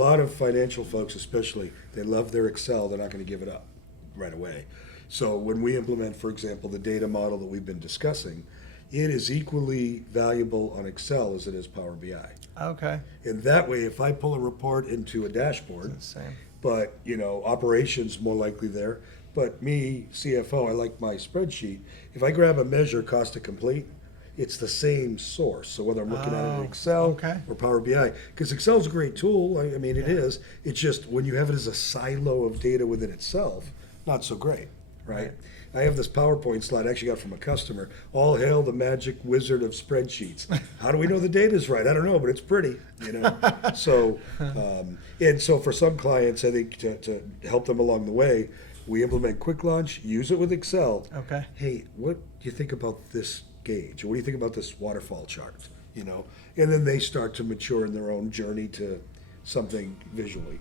A lot of financial folks, especially, they love their Excel. They're not going to give it up right away. So when we implement, for example, the data model that we've been discussing, it is equally valuable on Excel as it is Power BI. Okay. And that way, if I pull a report into a dashboard, It's the same. but, operations more likely there, but me, CFO, I like my spreadsheet. If I grab a measure, cost to complete, it's the same source. So whether I'm looking at it in Oh, Excel okay. or Power BI, because Excel's a great tool, I mean, it Yeah. is. It's just when you have it as a silo of data within itself, not so great, right? Right. I have this PowerPoint slide I actually got from a customer. All hail the magic wizard of spreadsheets. How do we know the data's right? I don't know, but it's pretty. So, and so for some clients, I think to help them along the way, we implement Quick Launch, use it with Excel. Okay. Hey, what do you think about this gauge? Or what do you think about this waterfall chart? And then they start to mature in their own journey to something visually.